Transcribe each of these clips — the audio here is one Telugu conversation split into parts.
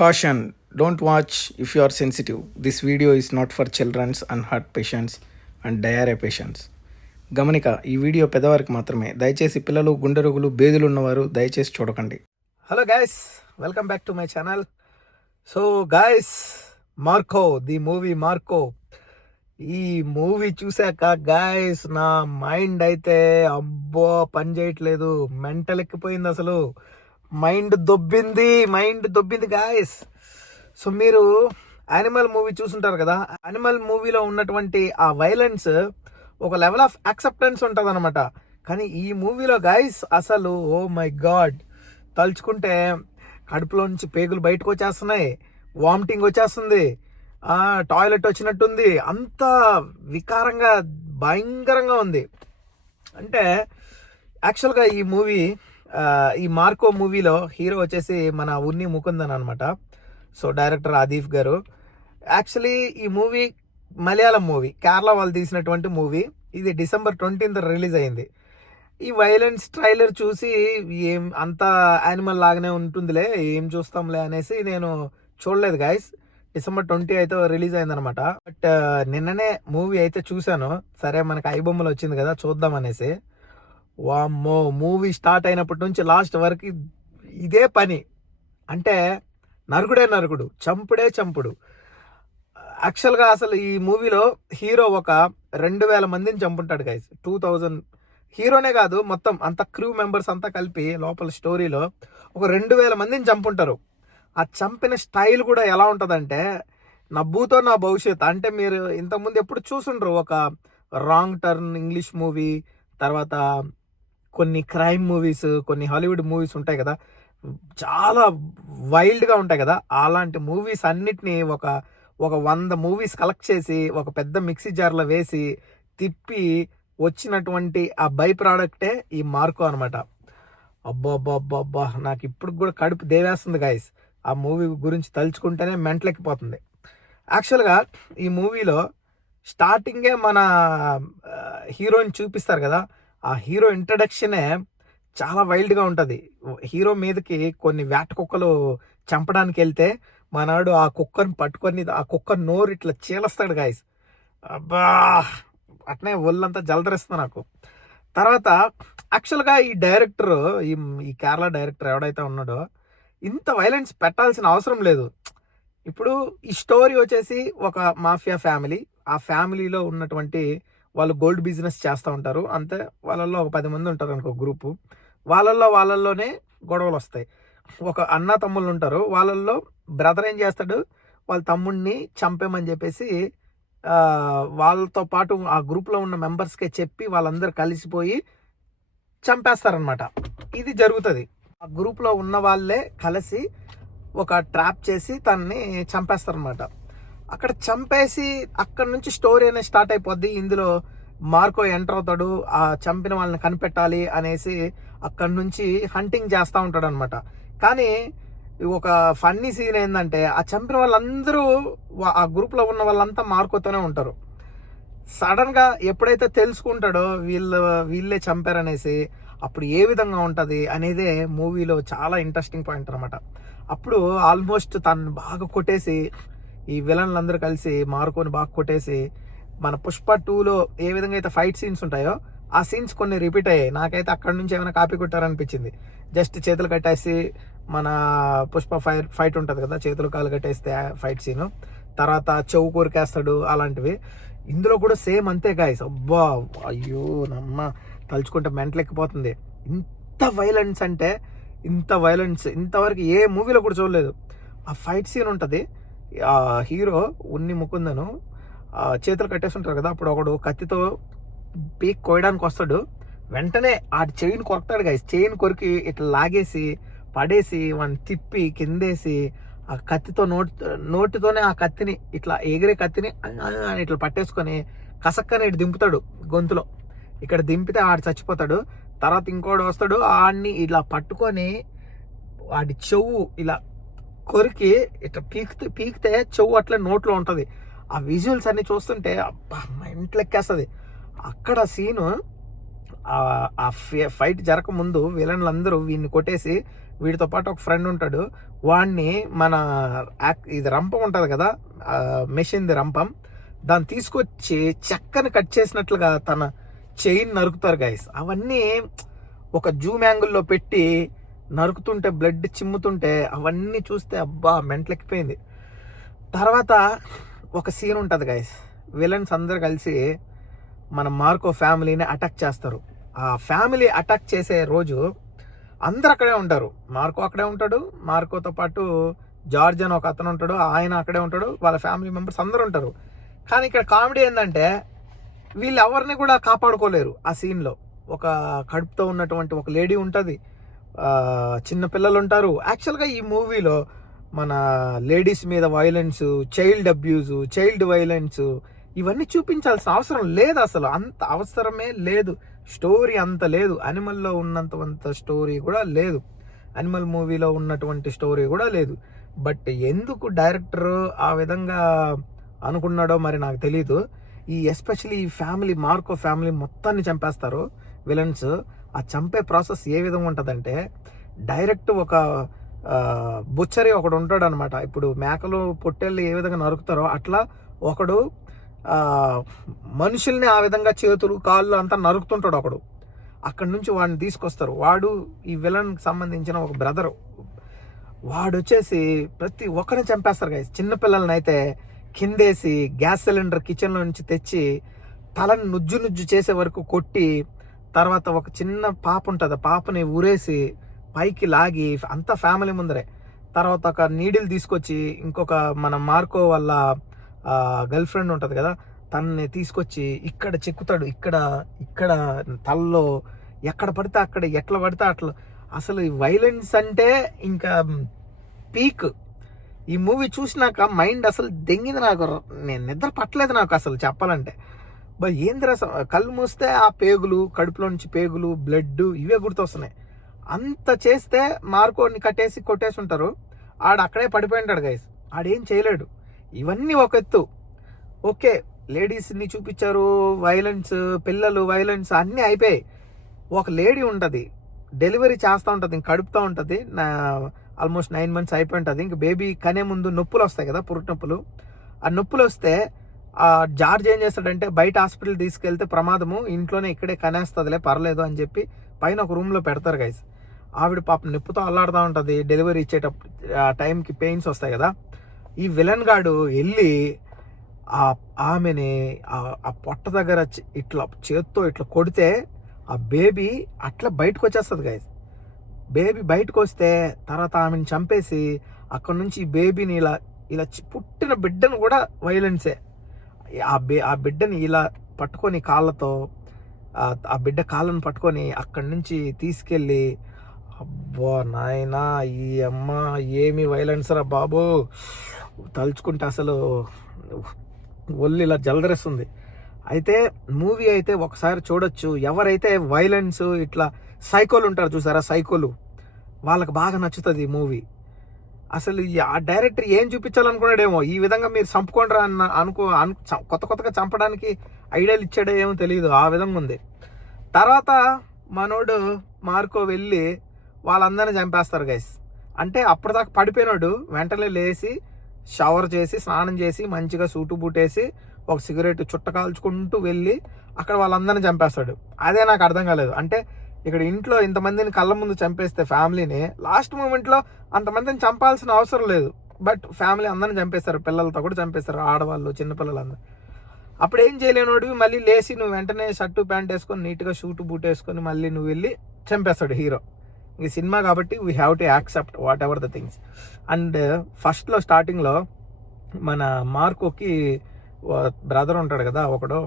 Caution don't watch if you are sensitive this video is not for childrens and heart patients and diarrhoea patients గమనిక ఈ వీడియో పెద్దవారికి మాత్రమే. దయచేసి పిల్లలు గుండె రోగులు బేదులు ఉన్నవారు దయచేసి చూడకండి. Hello guys welcome back to my channel so guys Marco the movie Marco ఈ మూవీ చూశాక గాయస్ నా మైండ్ అయితే అబ్బో పని చేయట్లేదు. మెంటల్ ఎక్కిపోయింది అసలు. మైండ్ దొబ్బింది మైండ్ దొబ్బింది గాయస్ సో మీరు యానిమల్ మూవీ చూసుంటారు కదా యానిమల్ మూవీలో ఉన్నటువంటి ఆ వైలెన్స్ ఒక లెవెల్ ఆఫ్ యాక్సెప్టెన్స్ ఉంటుంది అనమాట కానీ ఈ మూవీలో గాయస్ అసలు ఓ మై గాడ్ తలుచుకుంటే కడుపులో నుంచి పేగులు బయటకు వచ్చేస్తున్నాయి వామిటింగ్ వచ్చేస్తుంది టాయిలెట్ వచ్చినట్టుంది అంత వికారంగా భయంకరంగా ఉంది. అంటే యాక్చువల్గా ఈ మూవీ ఈ మార్కో మూవీలో హీరో వచ్చేసి మన ఉన్ని ముకుందన్ అనమాట సో డైరెక్టర్ ఆదీఫ్ గారు. యాక్చువల్లీ ఈ మూవీ మలయాళం మూవీ కేరళ వాళ్ళు తీసినటువంటి మూవీ. ఇది డిసెంబర్ ట్వంటీన్త్ రిలీజ్ అయింది. ఈ వైలెన్స్ ట్రైలర్ చూసి ఏం అంత యానిమల్ లాగానే ఉంటుందిలే ఏం చూస్తాంలే అనేసి నేను చూడలేదు గాయస్. డిసెంబర్ ట్వంటీ అయితే రిలీజ్ అయిందనమాట బట్ నిన్ననే మూవీ అయితే చూశాను. సరే మనకి ఐబొమ్మలు వచ్చింది కదా చూద్దాం అనేసి. వామ్మో మూవీ స్టార్ట్ అయినప్పటి నుంచి లాస్ట్ వరకు ఇదే పని. అంటే నరుకుడే నరుకుడు చంపుడే చంపుడు. యాక్చువల్గా అసలు ఈ మూవీలో హీరో ఒక రెండు వేల మందిని చంపుంటాడు గైస్ టూ థౌజండ్ హీరోనే కాదు మొత్తం అంత క్రూ మెంబర్స్ అంతా కలిపి లోపల స్టోరీలో ఒక రెండు వేల మందిని చంపుంటారు. ఆ చంపిన స్టైల్ కూడా ఎలా ఉంటుందంటే నా భూతో నా భవిష్యత్. అంటే మీరు ఇంతకుముందు ఎప్పుడు చూసుండ్రు ఒక రాంగ్ టర్న్ ఇంగ్లీష్ మూవీ తర్వాత కొన్ని క్రైమ్ మూవీస్ కొన్ని హాలీవుడ్ మూవీస్ ఉంటాయి కదా చాలా వైల్డ్గా ఉంటాయి కదా. అలాంటి మూవీస్ అన్నిటినీ ఒక ఒక వంద మూవీస్ కలెక్ట్ చేసి ఒక పెద్ద మిక్సీ జార్లో వేసి తిప్పి వచ్చినటువంటి ఆ బై ప్రోడక్టే ఈ మార్కో అనమాట అబ్బా అబ్బా అబ్బా అబ్బా నాకు ఇప్పుడు కూడా కడుపు దేవేస్తుంది గాయస్. ఆ మూవీ గురించి తలుచుకుంటేనే మెంటలెక్కిపోతుంది. యాక్చువల్గా ఈ మూవీలో స్టార్టింగే మన హీరోయిన్ చూపిస్తారు కదా ఆ హీరో ఇంట్రడక్షనే చాలా వైల్డ్గా ఉంటుంది. హీరో మీదకి కొన్ని వేట కుక్కలు చంపడానికి వెళ్తే మనవాడు ఆ కుక్కని పట్టుకొని ఆ కుక్క నోరు ఇట్లా చీలస్తాడు గాయస్. అబ్బా! అట్నే ఒళ్ళంతా జలదరిస్తుంది నాకు. తర్వాత యాక్చువల్గా ఈ డైరెక్టర్ ఈ ఈ కేరళ డైరెక్టర్ ఎవడైతే ఉన్నాడో ఇంత వైలెన్స్ పెట్టాల్సిన అవసరం లేదు. ఇప్పుడు ఈ స్టోరీ వచ్చేసి ఒక మాఫియా ఫ్యామిలీ. ఆ ఫ్యామిలీలో ఉన్నటువంటి వాళ్ళు గోల్డ్ బిజినెస్ చేస్తూ ఉంటారు. అంతే వాళ్ళల్లో ఒక పది మంది ఉంటారు అనుకో గ్రూపు. వాళ్ళల్లో వాళ్ళల్లోనే గొడవలు వస్తాయి. ఒక అన్న తమ్ముళ్ళు ఉంటారు. వాళ్ళల్లో బ్రదర్ ఏం చేస్తాడు? వాళ్ళ తమ్ముడిని చంపేమని చెప్పేసి వాళ్ళతో పాటు ఆ గ్రూప్లో ఉన్న మెంబర్స్కే చెప్పి వాళ్ళందరూ కలిసిపోయి చంపేస్తారనమాట ఇది జరుగుతుంది. ఆ గ్రూప్లో ఉన్న వాళ్ళే కలిసి ఒక ట్రాప్ చేసి తనని చంపేస్తారనమాట అక్కడ చంపేసి అక్కడ నుంచి స్టోరీ అనేది స్టార్ట్ అయిపోద్ది. ఇందులో మార్కో ఎంటర్ అవుతాడు. ఆ చంపిన వాళ్ళని కనిపెట్టాలి అనేసి అక్కడి నుంచి హంటింగ్ చేస్తూ ఉంటాడు అనమాట కానీ ఒక ఫన్నీ సీన్ ఏంటంటే ఆ చంపిన వాళ్ళందరూ ఆ గ్రూప్లో ఉన్న వాళ్ళంతా మార్కోతోనే ఉంటారు. సడన్గా ఎప్పుడైతే తెలుసుకుంటాడో వీళ్ళు వీళ్ళే చంపారనేసి అప్పుడు ఏ విధంగా ఉంటుంది అనేదే మూవీలో చాలా ఇంట్రెస్టింగ్ పాయింట్ అనమాట అప్పుడు ఆల్మోస్ట్ తను బాగా కొట్టేసి ఈ విలన్లందరూ కలిసి మార్కోని బాగా కొట్టేసి మన పుష్ప టూలో ఏ విధంగా అయితే ఫైట్ సీన్స్ ఉంటాయో ఆ సీన్స్ కొన్ని రిపీట్ అయ్యాయి. నాకైతే అక్కడ నుంచి ఏమైనా కాపీ కొట్టారనిపించింది. జస్ట్ చేతులు కట్టేసి మన పుష్ప ఫైర్ ఫైట్ ఉంటుంది కదా చేతులు కాలు కట్టేస్తే ఫైట్ సీను. తర్వాత చెవు కోరికేస్తాడు అలాంటివి. ఇందులో కూడా సేమ్ అంతే గాయస్ అబ్బా అయ్యో నమ్మ. తలుచుకుంటే మెంటలెక్కిపోతుంది ఇంత వైలెన్స్ అంటే ఇంత వైలెన్స్ ఇంతవరకు ఏ మూవీలో కూడా చూడలేదు. ఆ ఫైట్ సీన్ ఉంటుంది. ఆ హీరో ఉన్ని ముకుందను చేతులు కట్టేసి ఉంటారు కదా అప్పుడు ఒకడు కత్తితో పీక్ కోయడానికి వస్తాడు. వెంటనే ఆ చైన్ కొరతాడు గాయస్ చైన్ కొరికి ఇట్లా లాగేసి పడేసి వాడిని తిప్పి కిందేసి ఆ కత్తితో నోటి నోటితోనే ఆ కత్తిని ఇట్లా ఎగిరే కత్తిని ఇట్లా పట్టేసుకొని కసక్కని ఇటు దింపుతాడు గొంతులో. ఇక్కడ దింపితే ఆడు చచ్చిపోతాడు. తర్వాత ఇంకోటి వస్తాడు ఆడిని ఇలా పట్టుకొని వాడి చెవు ఇలా కొరికి ఇట్లా పీకితే పీకితే చెవు అట్లా నోట్లో ఉంటుంది. ఆ విజువల్స్ అన్ని చూస్తుంటే అబ్బా మా ఇంట్లో ఎక్కేస్తుంది. అక్కడ సీను ఆ- ఫైట్ జరగకముందు విలన్లందరూ వీడిని కొట్టేసి వీడితో పాటు ఒక ఫ్రెండ్ ఉంటాడు. వాడిని మన యాక్- ఇది రంపం ఉంటుంది కదా మెషిన్ది రంపం. దాన్ని తీసుకొచ్చి చెక్కని కట్ చేసినట్లుగా తన చైన్ నరుకుతారు గైస్ అవన్నీ ఒక జూమ్ యాంగిల్లో పెట్టి నరుకుతుంటే బ్లడ్ చిమ్ముతుంటే అవన్నీ చూస్తే అబ్బా మెంట్లెక్కిపోయింది. తర్వాత ఒక సీన్ ఉంటుంది గైస్ విలన్స్ అందరు కలిసి మన మార్కో ఫ్యామిలీని అటాక్ చేస్తారు. ఆ ఫ్యామిలీ అటాక్ చేసే రోజు అందరు అక్కడే ఉంటారు. మార్కో అక్కడే ఉంటాడు మార్కోతో పాటు జార్జ్ అని ఒక అతను ఉంటాడు ఆయన అక్కడే ఉంటాడు వాళ్ళ ఫ్యామిలీ మెంబర్స్ అందరూ ఉంటారు. కానీ ఇక్కడ కామెడీ ఏంటంటే వీళ్ళు ఎవరిని కూడా కాపాడుకోలేరు ఆ సీన్లో ఒక కడుపుతో ఉన్నటువంటి ఒక లేడీ ఉంటుంది. చిన్న పిల్లలు ఉంటారు యాక్చువల్గా ఈ మూవీలో మన లేడీస్ మీద violence child abuse child violence ఇవన్నీ చూపించాల్సిన అవసరం లేదు అసలు. అంత అవసరమే లేదు. స్టోరీ అంత లేదు. అనిమల్లో ఉన్నంత స్టోరీ కూడా లేదు. అనిమల్ మూవీలో ఉన్నటువంటి స్టోరీ కూడా లేదు. బట్ ఎందుకు డైరెక్టర్ ఆ విధంగా అనుకున్నాడో మరి నాకు తెలియదు ఈ ఎస్పెషలీ ఈ ఫ్యామిలీ మార్కో ఫ్యామిలీ మొత్తాన్ని చంపేస్తారు. విలన్స్ ఆ చంపే ప్రాసెస్ ఏ విధంగా ఉంటుందంటే డైరెక్ట్ ఒక బుచ్చరి ఒకడు ఉంటాడు అనమాట ఇప్పుడు మేకలు పొట్టెళ్ళు ఏ విధంగా నరుకుతారో అట్లా ఒకడు మనుషుల్ని ఆ విధంగా చేతులు కాళ్ళు అంతా నరుకుతుంటాడు ఒకడు. అక్కడి నుంచి వాడిని తీసుకొస్తారు. వాడు ఈ విలన్కి సంబంధించిన ఒక బ్రదరు. వాడు వచ్చేసి ప్రతి ఒక్కరిని చంపేస్తారు గైస్ చిన్నపిల్లల్ని అయితే కిందేసి గ్యాస్ సిలిండర్ కిచెన్లో నుంచి తెచ్చి తలని నుజ్జు నుజ్జు చేసే వరకు కొట్టి తర్వాత ఒక చిన్న పాప ఉంటుంది. ఆ పాపని ఊరేసి పైకి లాగి అంతా ఫ్యామిలీ ముందరే. తర్వాత ఒక నీడిల్ తీసుకొచ్చి ఇంకొక మన మార్కో వాళ్ళ గర్ల్ ఫ్రెండ్ ఉంటుంది కదా తనని తీసుకొచ్చి ఇక్కడ చెక్కుతాడు. ఇక్కడ ఇక్కడ తలలో ఎక్కడ పడితే అక్కడ ఎట్లా పడితే అట్లా. అసలు ఈ వైలెన్స్ అంటే ఇంకా పీక్. ఈ మూవీ చూసినాక మైండ్ అసలు దెంగింది నాకు. నేను నిద్ర పట్టలేదు నాకు అసలు చెప్పాలంటే. ఏంద్ర కళ్ళు మూస్తే ఆ పేగులు కడుపులో నుంచి పేగులు బ్లడ్ ఇవే గుర్తొస్తున్నాయి. అంత చేస్తే మార్కోని కట్టేసి కొట్టేసి ఉంటారు ఆడ అక్కడే పడిపోయి ఉంటాడు గైస్ ఆడేం చేయలేడు. ఇవన్నీ ఒక ఎత్తు. ఓకే లేడీస్ని చూపించారు వైలెన్స్ పిల్లలు వైలెన్స్ అన్నీ అయిపోయాయి. ఒక లేడీ ఉంటుంది డెలివరీ చేస్తూ ఉంటుంది ఇంక కడుపుతూ ఉంటుంది నా ఆల్మోస్ట్ నైన్ మంత్స్ అయిపోయి ఉంటుంది. ఇంక బేబీ కనే ముందు నొప్పులు వస్తాయి కదా పురుటి నొప్పులు. ఆ నొప్పులు వస్తే జార్జ్ ఏం చేస్తాడంటే బయట హాస్పిటల్ తీసుకెళ్తే ప్రమాదము ఇంట్లోనే ఇక్కడే కనేస్తుందిలే పర్లేదు అని చెప్పి పైన ఒక రూమ్లో పెడతారు గైస్ ఆవిడ పాపం నిప్పుతో అల్లాడుతూ ఉంటుంది డెలివరీ ఇచ్చేటప్పుడు ఆ టైంకి పెయిన్స్ వస్తాయి కదా. ఈ విలన్ గాడు వెళ్ళి ఆ ఆమెని ఆ- పొట్ట దగ్గర ఇట్లా చేత్తో ఇట్లా కొడితే ఆ బేబీ అట్లా బయటకు వచ్చేస్తుంది గైస్ బేబీ బయటకు వస్తే తర్వాత ఆమెను చంపేసి అక్కడ నుంచి ఈ బేబీని ఇలా ఇలా చి- పుట్టిన బిడ్డను కూడా వైలెన్సే ఆ బి ఆ బిడ్డని ఇలా పట్టుకొని కాళ్ళతో ఆ- బిడ్డ కాళ్ళను పట్టుకొని అక్కడి నుంచి తీసుకెళ్ళి అబ్బో నాయనా ఈ అమ్మ ఏమి వైలెన్స్ రా బాబు. తలుచుకుంటే అసలు ఒళ్ళు ఇలా జలదరిస్తుంది. అయితే మూవీ అయితే ఒకసారి చూడొచ్చు. ఎవరైతే వైలెన్స్ ఇట్లా సైకోలు ఉంటారు చూసారా? సైకోలు. వాళ్ళకి బాగా నచ్చుతుంది ఈ మూవీ అసలు ఆ డైరెక్టర్ ఏం చూపించాలనుకున్నాడేమో? ఈ విధంగా మీరు చంపుకోండి అన్న అనుకో అను కొత్త కొత్తగా చంపడానికి ఐడియాలు ఇచ్చాడో ఏమో తెలియదు ఆ విధంగా ఉంది. తర్వాత మనోడు మార్కో వెళ్ళి వాళ్ళందరినీ చంపేస్తారు గైస్ అంటే అప్పటిదాకా పడిపోయినాడు. వెంటనే లేచి షవర్ చేసి స్నానం చేసి మంచిగా సూటు బూటేసి ఒక సిగరెట్ చుట్ట కాల్చుకుంటూ వెళ్ళి అక్కడ వాళ్ళందరినీ చంపేస్తాడు. అదే నాకు అర్థం కాలేదు. అంటే ఇక్కడ ఇంట్లో ఇంతమందిని కళ్ళ ముందు చంపేస్తే ఫ్యామిలీని లాస్ట్ మూమెంట్లో అంతమందిని చంపాల్సిన అవసరం లేదు. బట్ ఫ్యామిలీ అందరిని చంపేస్తారు పిల్లలతో కూడా చంపేస్తారు ఆడవాళ్ళు చిన్నపిల్లలందరూ. అప్పుడు ఏం చేయలేనోడివి మళ్ళీ లేచి నువ్వు వెంటనే షర్టు ప్యాంట్ వేసుకొని నీట్గా షూట్ బూట్ వేసుకొని మళ్ళీ నువ్వు వెళ్ళి చంపేస్తాడు హీరో. ఈ సినిమా కాబట్టి we have to accept whatever the things and ఫస్ట్లో స్టార్టింగ్లో మన మార్కోకి బ్రదర్ ఉంటాడు కదా ఒకడు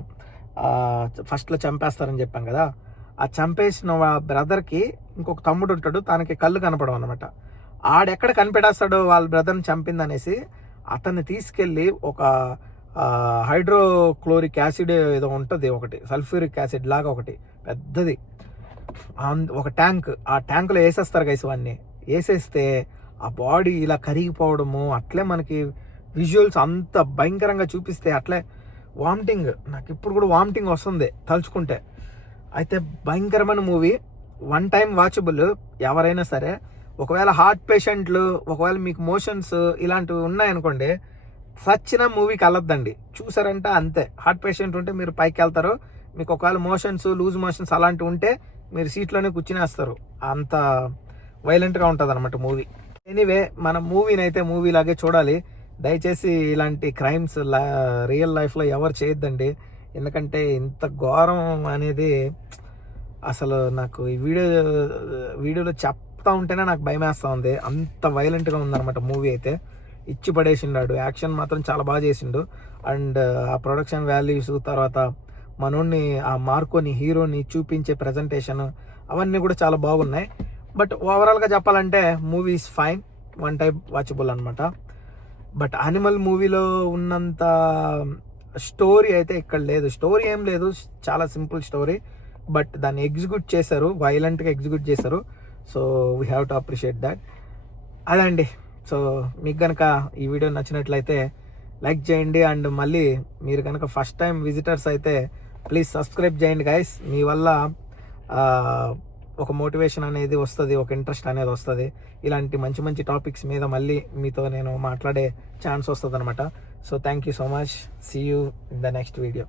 ఫస్ట్లో చంపేస్తారని చెప్పాం కదా. ఆ చంపేసిన బ్రదర్కి ఇంకొక తమ్ముడు ఉంటాడు తనకి కళ్ళు కనపడవు అనమాట ఆడెక్కడ కనిపెడేస్తాడో వాళ్ళ బ్రదర్ని చంపిందనేసి అతన్ని తీసుకెళ్ళి ఒక హైడ్రోక్లోరిక్ యాసిడ్ ఏదో ఉంటుంది ఒకటి సల్ఫ్యూరిక్ యాసిడ్ లాగా ఒకటి పెద్దది. ఒక ట్యాంక్ ఆ ట్యాంకులో వేసేస్తారు గైస్ ఇవన్నీ. వేసేస్తే ఆ బాడీ ఇలా కరిగిపోవడము అట్లే మనకి విజువల్స్ అంత భయంకరంగా చూపిస్తే అట్లే వామిటింగ్ నాకు ఇప్పుడు కూడా వామిటింగ్ వస్తుంది తలుచుకుంటే. అయితే భయంకరమైన మూవీ. వన్ టైం వాచబుల్ ఎవరైనా సరే. ఒకవేళ హార్ట్ పేషెంట్లు ఒకవేళ మీకు మోషన్స్ ఇలాంటివి ఉన్నాయనుకోండి సచ్చిన మూవీకి వెళ్ళొద్దండి. చూసారంటే అంతే. హార్ట్ పేషెంట్ ఉంటే మీరు పైకి వెళ్తారు. మీకు ఒకవేళ మోషన్స్ లూజ్ మోషన్స్ అలాంటివి ఉంటే మీరు సీట్లోనే కూర్చునేస్తారు. అంత వైలెంట్గా ఉంటుంది అనమాట మూవీ. ఎనీవే మన మూవీని అయితే మూవీ లాగే చూడాలి. దయచేసి ఇలాంటి క్రైమ్స్ రియల్ లైఫ్లో ఎవరు చేయొద్దండి. ఎందుకంటే ఇంత ఘోరం అనేది అసలు నాకు ఈ వీడియో వీడియోలో చెప్తా ఉంటేనే నాకు భయం వేస్తూ ఉంది. అంత వైలెంట్గా ఉందన్నమాట మూవీ అయితే. ఇచ్చి పడేసిండాడు. యాక్షన్ మాత్రం చాలా బాగా చేసిండు. అండ్ ఆ ప్రొడక్షన్ వాల్యూస్ తర్వాత మనోడిని ఆ మార్కోని హీరోని చూపించే ప్రజెంటేషన్ అవన్నీ కూడా చాలా బాగున్నాయి. బట్ ఓవరాల్గా చెప్పాలంటే movie is fine one type watchable అనమాట బట్ అనిమల్ మూవీలో ఉన్నంత స్టోరీ అయితే ఇక్కడ లేదు. స్టోరీ ఏం లేదు. చాలా సింపుల్ స్టోరీ. బట్ దాన్ని ఎగ్జిక్యూట్ చేశారు. వైలెంట్గా ఎగ్జిక్యూట్ చేశారు. So we have to appreciate that అదండి. సో మీకు కనుక ఈ వీడియో నచ్చినట్లయితే లైక్ చేయండి. అండ్ మళ్ళీ మీరు కనుక ఫస్ట్ టైం విజిటర్స్ అయితే ప్లీజ్ సబ్స్క్రైబ్ చేయండి గైస్ మీ వల్ల ఒక మోటివేషన్ అనేది వస్తుంది ఒక ఇంట్రెస్ట్ అనేది వస్తుంది. ఇలాంటి మంచి మంచి టాపిక్స్ మీద మళ్ళీ మీతో నేను మాట్లాడే ఛాన్స్ వస్తుంది అనమాట So thank you so much. See you in the next video.